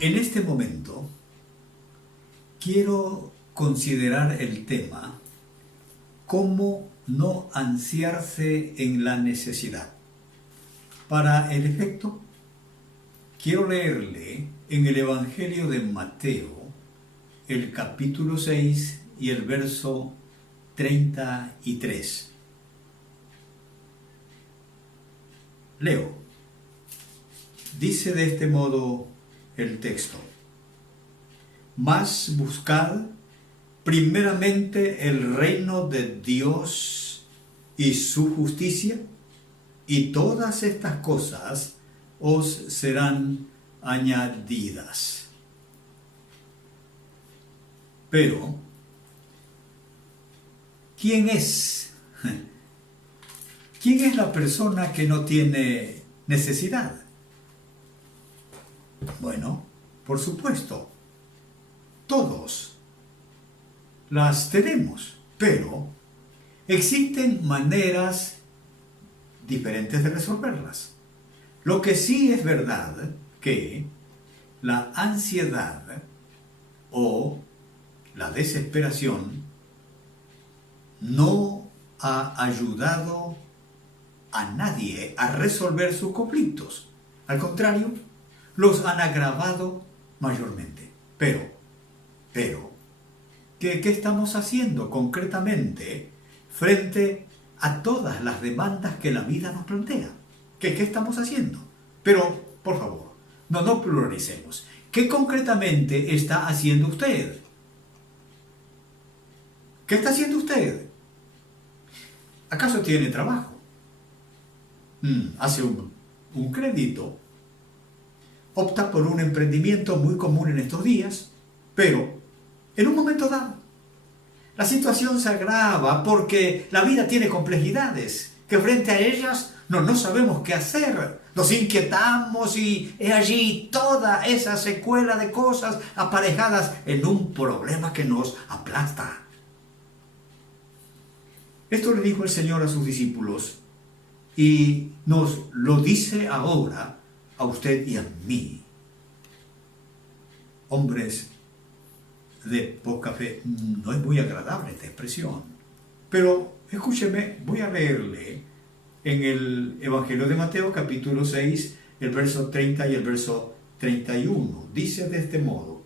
En este momento quiero considerar el tema cómo no ansiarse en la necesidad. Para el efecto, quiero leerle en el Evangelio de Mateo el capítulo 6 y el verso 33. Leo. Dice de este modo el texto: Mas buscad primeramente el reino de Dios y su justicia, y todas estas cosas os serán añadidas. Pero, ¿quién es? ¿Quién es la persona que no tiene necesidad? Bueno, por supuesto, todos las tenemos, pero existen maneras diferentes de resolverlas. Lo que sí es verdad que la ansiedad o la desesperación no ha ayudado a nadie a resolver sus conflictos. Al contrario, los han agravado mayormente. Pero, ¿qué estamos haciendo concretamente frente a todas las demandas que la vida nos plantea? ¿Qué estamos haciendo? Pero, por favor, no pluralicemos. ¿Qué concretamente está haciendo usted? ¿Qué está haciendo usted? ¿Acaso tiene trabajo? ¿Hace un crédito? ¿Opta por un emprendimiento muy común en estos días? Pero, en un momento dado, la situación se agrava porque la vida tiene complejidades que frente a ellas no sabemos qué hacer. Nos inquietamos y es allí toda esa secuela de cosas aparejadas en un problema que nos aplasta. Esto le dijo el Señor a sus discípulos y nos lo dice ahora a usted y a mí. Hombres de poca fe, no es muy agradable esta expresión, pero escúcheme, voy a leerle en el Evangelio de Mateo capítulo 6, el verso 30 y el verso 31. Dice de este modo: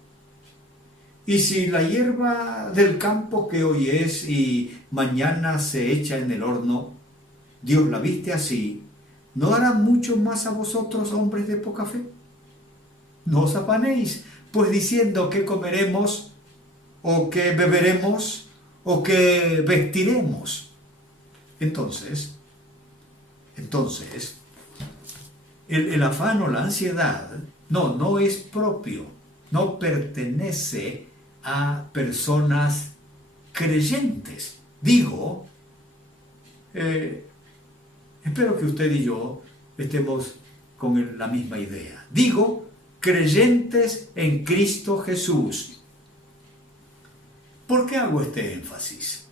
Y si la hierba del campo que hoy es y mañana se echa en el horno, Dios la viste así, ¿no hará mucho más a vosotros, hombres de poca fe? No os afanéis, pues diciendo qué comeremos, o qué beberemos, o qué vestiremos. Entonces, el afán o la ansiedad no es propio, no pertenece a personas creyentes. Digo, espero que usted y yo estemos con la misma idea. Digo, creyentes en Cristo Jesús. ¿Por qué hago este énfasis?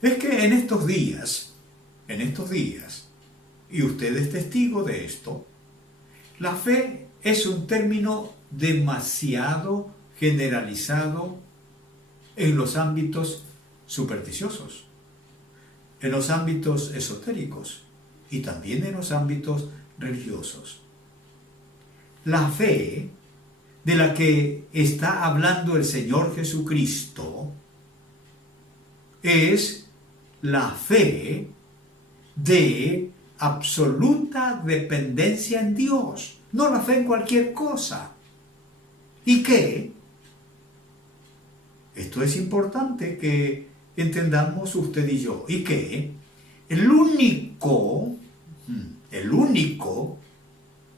Es que en estos días, y usted es testigo de esto, la fe es un término demasiado generalizado en los ámbitos supersticiosos, en los ámbitos esotéricos y también en los ámbitos religiosos. La fe de la que está hablando el Señor Jesucristo es la fe de absoluta dependencia en Dios, no la fe en cualquier cosa. ¿Y qué? Esto es importante que entendamos usted y yo. ¿Y qué? El único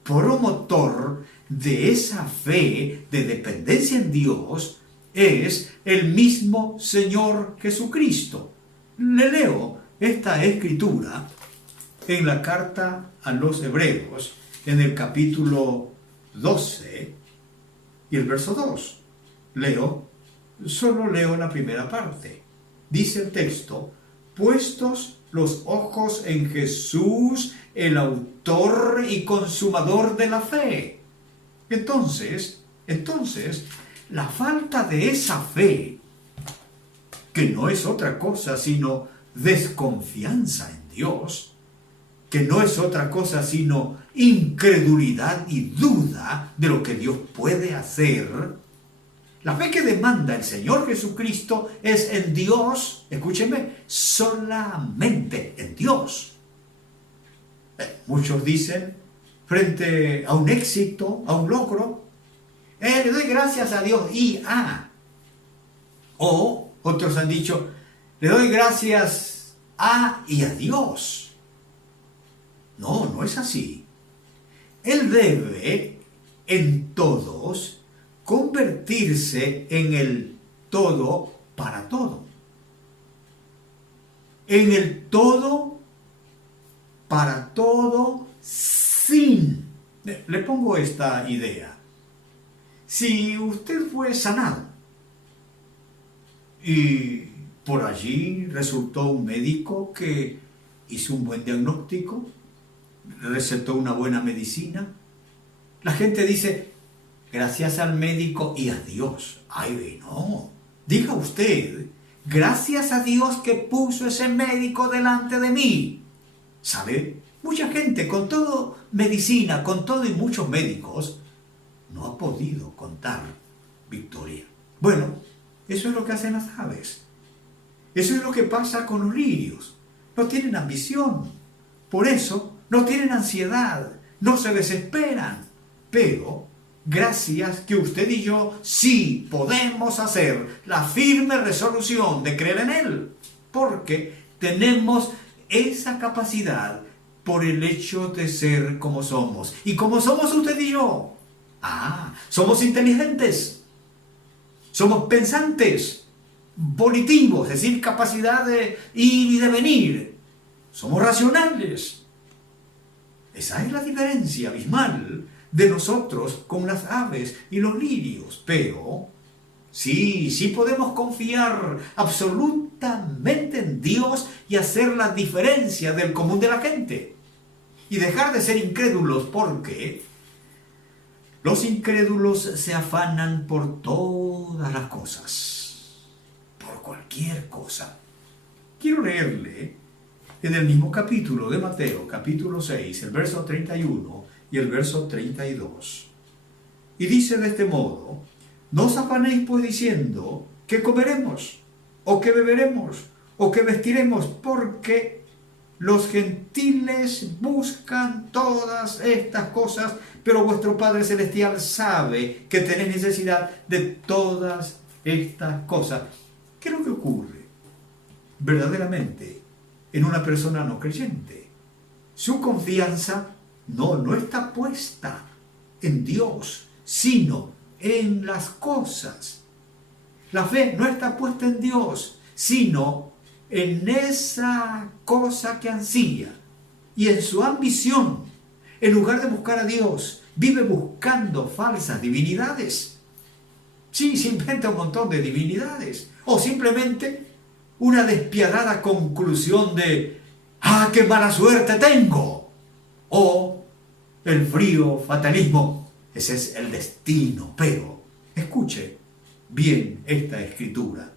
promotor de esa fe de dependencia en Dios es el mismo Señor Jesucristo. Le leo esta escritura en la carta a los Hebreos, en el capítulo 12 y el verso 2. Solo leo la primera parte. Dice el texto: puestos los ojos en Jesús, el autor y consumador de la fe. Entonces, Entonces, la falta de esa fe, que no es otra cosa sino desconfianza en Dios, que no es otra cosa sino incredulidad y duda de lo que Dios puede hacer. La fe que demanda el Señor Jesucristo es en Dios, escúcheme, solamente en Dios. Muchos dicen, frente a un éxito, a un logro, le doy gracias a Dios o otros han dicho, le doy gracias y a Dios. No, no es así. Él debe en todos convertirse en el todo para todo. En el todo para todo sin. Le pongo esta idea. Si usted fue sanado y por allí resultó un médico que hizo un buen diagnóstico, recetó una buena medicina, la gente dice, gracias al médico y a Dios. Ay, no. Diga usted, gracias a Dios que puso ese médico delante de mí. ¿Sabe? Mucha gente con todo medicina, con todo y muchos médicos, no ha podido contar victoria. Bueno, eso es lo que hacen las aves. Eso es lo que pasa con los lirios. No tienen ambición. Por eso no tienen ansiedad. No se desesperan. Pero gracias que usted y yo sí podemos hacer la firme resolución de creer en Él. Porque tenemos esa capacidad por el hecho de ser como somos. ¿Y como somos usted y yo? Somos inteligentes. Somos pensantes, volitivos, es decir, capacidad de ir y de venir. Somos racionales. Esa es la diferencia abismal de nosotros con las aves y los lirios. Pero sí podemos confiar absolutamente en Dios y hacer la diferencia del común de la gente. Y dejar de ser incrédulos, porque los incrédulos se afanan por todas las cosas, por cualquier cosa. Quiero leerle en el mismo capítulo de Mateo, capítulo 6, el verso 31 y el verso 32. Y dice de este modo, no os afanéis pues diciendo, ¿qué comeremos? ¿O qué beberemos? ¿O qué vestiremos? Porque los gentiles buscan todas estas cosas, pero vuestro Padre Celestial sabe que tenéis necesidad de todas estas cosas. ¿Qué es lo que ocurre verdaderamente en una persona no creyente? Su confianza no está puesta en Dios, sino en las cosas. La fe no está puesta en Dios, sino en esa cosa que ansía. Y en su ambición, en lugar de buscar a Dios, vive buscando falsas divinidades. Sí, se inventa un montón de divinidades. O simplemente una despiadada conclusión de ¡qué mala suerte tengo! O el frío fatalismo. Ese es el destino. Pero, escuche bien esta escritura.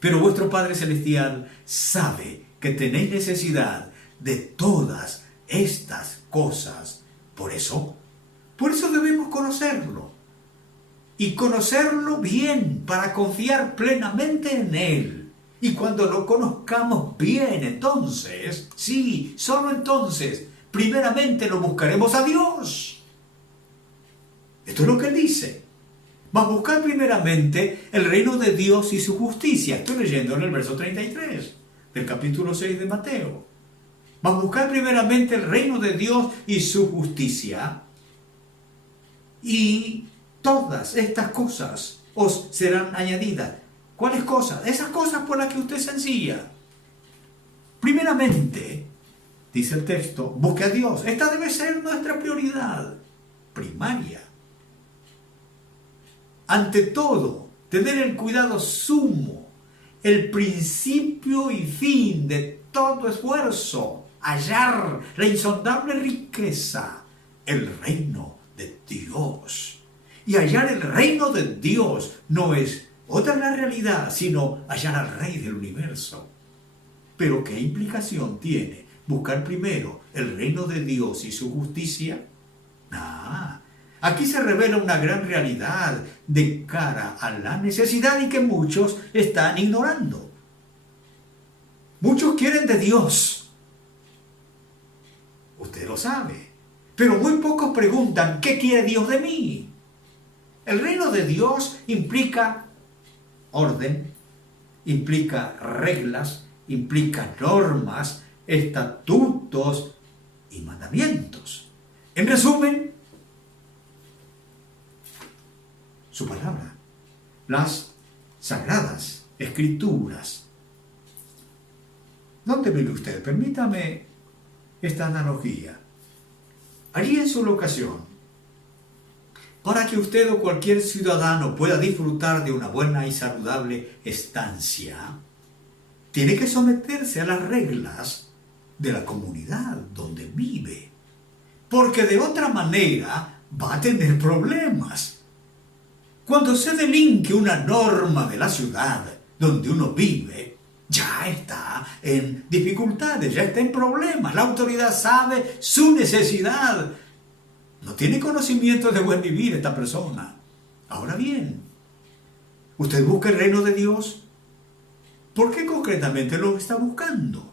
Pero vuestro Padre Celestial sabe que tenéis necesidad de todas estas cosas. Por eso debemos conocerlo. Y conocerlo bien para confiar plenamente en Él. Y cuando lo conozcamos bien, entonces, sí, solo entonces, primeramente lo buscaremos a Dios. Esto es lo que Él dice. Mas buscar primeramente el reino de Dios y su justicia. Estoy leyendo en el verso 33 del capítulo 6 de Mateo. Mas buscar primeramente el reino de Dios y su justicia, y todas estas cosas os serán añadidas. ¿Cuáles cosas? Esas cosas por las que usted es sencilla. Primeramente, dice el texto, busque a Dios. Esta debe ser nuestra prioridad primaria. Ante todo, tener el cuidado sumo, el principio y fin de todo esfuerzo, hallar la insondable riqueza, el reino de Dios. Y hallar el reino de Dios no es otra la realidad, sino hallar al Rey del universo. Pero ¿qué implicación tiene buscar primero el reino de Dios y su justicia? Aquí se revela una gran realidad de cara a la necesidad y que muchos están ignorando. Muchos quieren de Dios. Usted lo sabe. Pero muy pocos preguntan, ¿qué quiere Dios de mí? El reino de Dios implica orden, implica reglas, implica normas, estatutos y mandamientos. En resumen, su palabra, las sagradas escrituras. ¿Dónde vive usted? Permítame esta analogía. Allí en su locación, para que usted o cualquier ciudadano pueda disfrutar de una buena y saludable estancia, tiene que someterse a las reglas de la comunidad donde vive, porque de otra manera va a tener problemas. Cuando se delinque una norma de la ciudad donde uno vive, ya está en dificultades, ya está en problemas. La autoridad sabe su necesidad. No tiene conocimiento de buen vivir esta persona. Ahora bien, ¿usted busca el reino de Dios? ¿Por qué concretamente lo está buscando?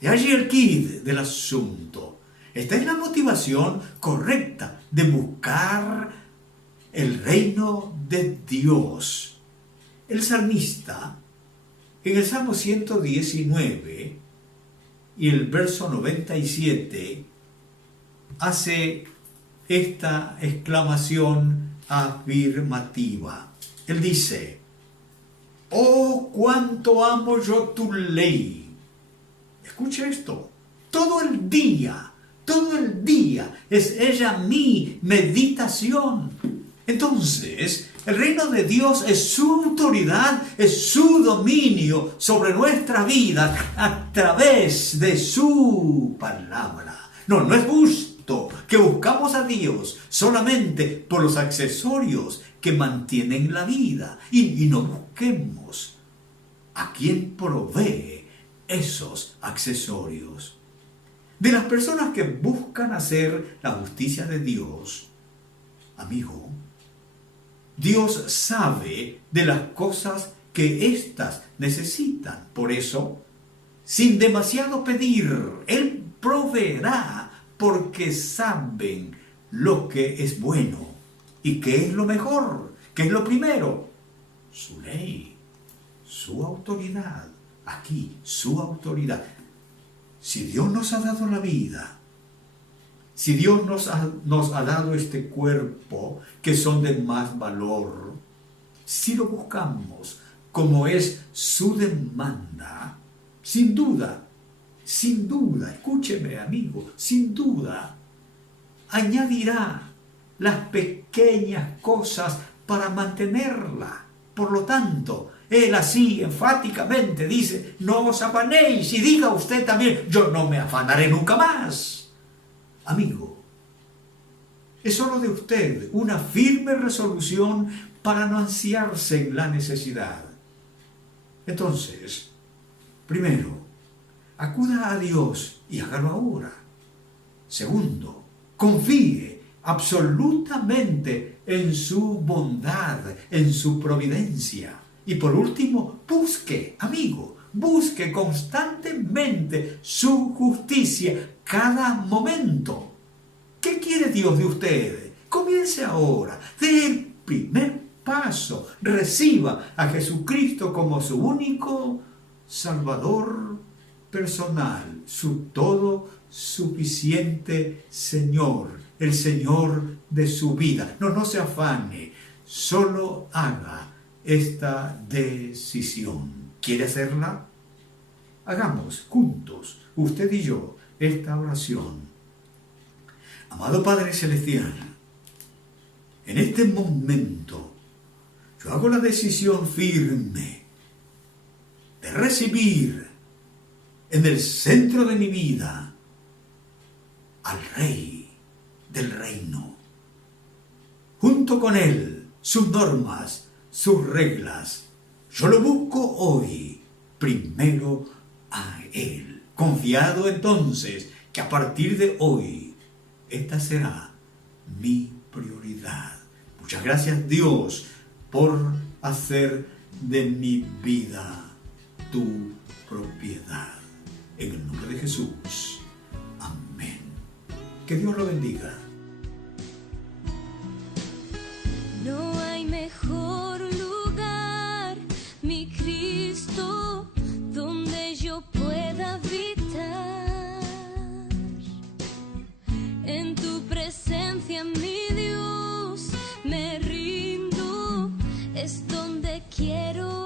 Y allí el quid del asunto. Esta es la motivación correcta de buscar el reino de Dios. El salmista, en el Salmo 119 y el verso 97, hace esta exclamación afirmativa. Él dice: oh, cuánto amo yo tu ley. Escuche esto. Todo el día es ella mi meditación. Entonces, el reino de Dios es su autoridad, es su dominio sobre nuestra vida a través de su palabra. No es justo que buscamos a Dios solamente por los accesorios que mantienen la vida y no busquemos a quien provee esos accesorios. De las personas que buscan hacer la justicia de Dios, amigo, Dios sabe de las cosas que éstas necesitan. Por eso, sin demasiado pedir, Él proveerá, porque saben lo que es bueno y qué es lo mejor, qué es lo primero. Su ley, su autoridad. Aquí, su autoridad. Si Dios nos ha dado la vida, si Dios nos ha dado este cuerpo, que son de más valor, si lo buscamos como es su demanda, sin duda, escúcheme amigo, sin duda, añadirá las pequeñas cosas para mantenerla. Por lo tanto, Él así enfáticamente dice: no os afanéis, y diga usted también: yo no me afanaré nunca más. Amigo, es solo de usted una firme resolución para no ansiarse en la necesidad. Entonces, primero, acuda a Dios y hágalo ahora. Segundo, confíe absolutamente en su bondad, en su providencia. Y por último, busque, amigo, busque constantemente su justicia cada momento. ¿Qué quiere Dios de usted? Comience ahora, dé el primer paso, reciba a Jesucristo como su único Salvador personal, su todo suficiente Señor, el Señor de su vida. No se afane, solo haga esta decisión. ¿Quiere hacerla? Hagamos juntos, usted y yo, esta oración. Amado Padre Celestial, en este momento yo hago la decisión firme de recibir en el centro de mi vida al Rey del reino. junto con Él, sus normas, sus reglas. Yo lo busco hoy, primero a Él, confiado entonces que a partir de hoy, esta será mi prioridad. Muchas gracias, Dios, por hacer de mi vida tu propiedad. En el nombre de Jesús. Amén. Que Dios lo bendiga. No hay mejor lugar, mi Cristo, donde yo pueda habitar. En tu presencia, mi Dios, me rindo, es donde quiero